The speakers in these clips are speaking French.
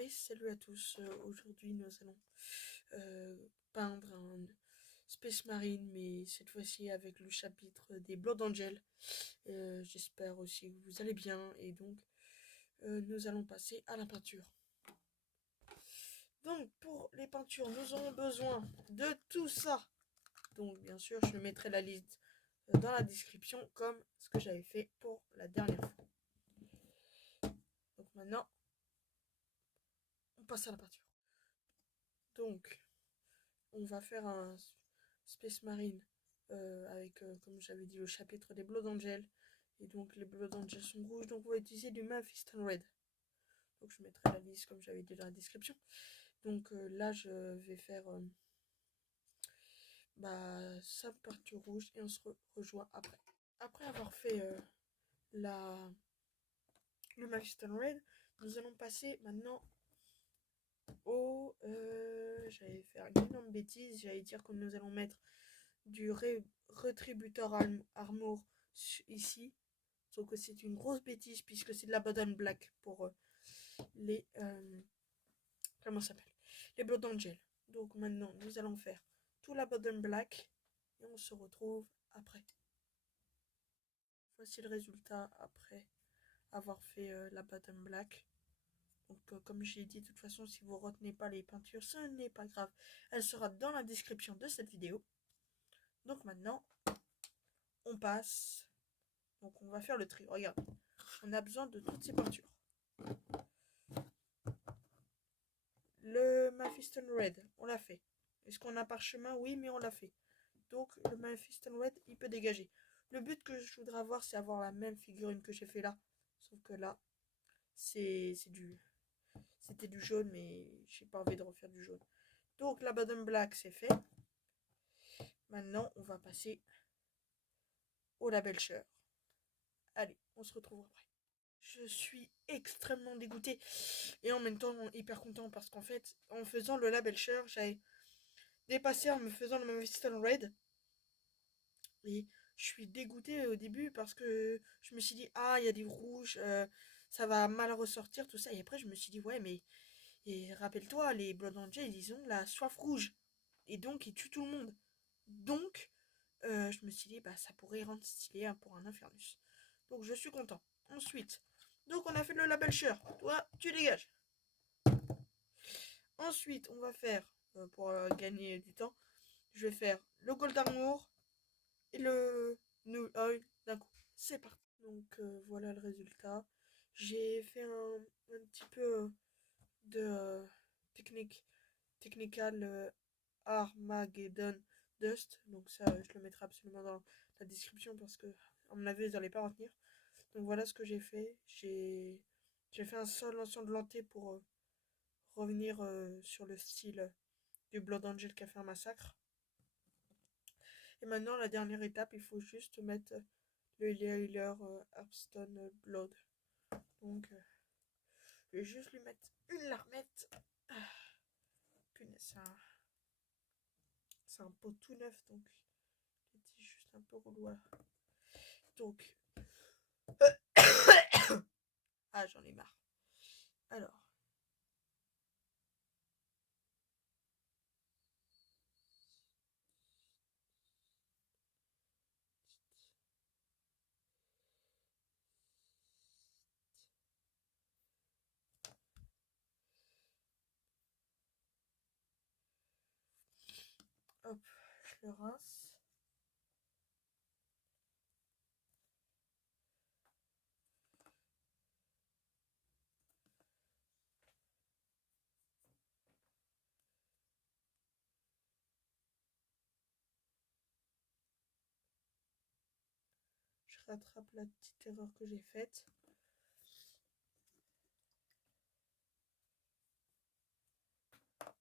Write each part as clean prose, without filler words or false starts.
Et salut à tous, aujourd'hui nous allons peindre un Space Marine, mais cette fois-ci avec le chapitre des Blood Angels. J'espère aussi que vous allez bien, et donc nous allons passer à la peinture. Donc pour les peintures, nous aurons besoin de tout ça. Donc bien sûr, je mettrai la liste dans la description, comme ce que j'avais fait pour la dernière fois. Donc maintenant, on passe à la peinture. Donc, on va faire un Space Marine avec, comme j'avais dit, le chapitre des Blood Angels. Et donc, les Blood Angels sont rouges, donc on va utiliser du Mephiston Red. Donc, je mettrai la liste, comme j'avais dit dans la description. Donc, là, je vais faire sa peinture rouge et on se rejoint après. Après avoir fait le Mephiston Red, nous allons passer maintenant au... j'allais faire une énorme bêtise, j'allais dire que nous allons mettre du Retributor Armor ici. Sauf que c'est une grosse bêtise puisque c'est de la Bottom Black pour les... comment ça s'appelle, les Blood Angels. Donc maintenant, nous allons faire tout la Bottom Black et on se retrouve après. Voici le résultat après avoir fait la Bottom Black. Donc comme j'ai dit, de toute façon, si vous retenez pas les peintures, ce n'est pas grave. Elle sera dans la description de cette vidéo. Donc maintenant, on passe. Donc on va faire le tri. Regarde, on a besoin de toutes ces peintures. Le Mephiston Red, on l'a fait. Est-ce qu'on a parchemin? Oui, mais on l'a fait. Donc le Mephiston Red, il peut dégager. Le but que je voudrais avoir, c'est avoir la même figurine que j'ai fait là. Sauf que là, c'était du jaune, mais j'ai pas envie de refaire du jaune. Donc la Bottom Black, c'est fait. Maintenant, on va passer au labelcher. Allez, on se retrouve après. Je suis extrêmement dégoûté et en même temps hyper content parce qu'en fait, en faisant le labelcher, j'avais dépassé en me faisant le Mephiston Red. Et je suis dégoûté au début parce que je me suis dit, ah, il y a des rouges, ça va mal ressortir, tout ça. Et après, je me suis dit, ouais, mais rappelle-toi, les Blood Angels, ils ont la soif rouge. Et donc, ils tuent tout le monde. Donc, je me suis dit, bah, ça pourrait rendre stylé hein, pour un Infernus. Donc, je suis content. Ensuite, donc, on a fait le labelcher. Toi, tu dégages. Ensuite, on va faire, pour gagner du temps, je vais faire le Gold Armor et le New Oil d'un coup. C'est parti. Donc voilà le résultat. J'ai fait un petit peu de technical Armageddon Dust. Donc ça, je le mettrai absolument dans la description parce que, à mon avis, vous n'allez pas retenir. Donc voilà ce que j'ai fait. J'ai fait un seul ensanglanté pour revenir sur le style du Blood Angel qui a fait un massacre. Et maintenant, la dernière étape, il faut juste mettre le Healer Hearthstone Blood. Donc, je vais juste lui mettre une larmette. Ah, punaise, c'est un pot tout neuf, donc c'est juste un peu relou. Donc, ah, j'en ai marre. Alors, hop, je le rince. Je rattrape la petite erreur que j'ai faite.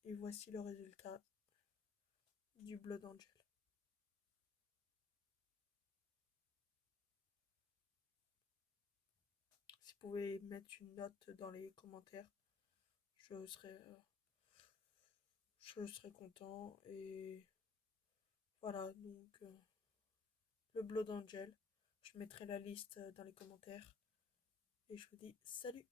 Et voici le résultat du Blood Angel. Si vous pouvez mettre une note dans les commentaires, je serais, content. Et voilà, donc le Blood Angel. Je mettrai la liste dans les commentaires. Et je vous dis salut!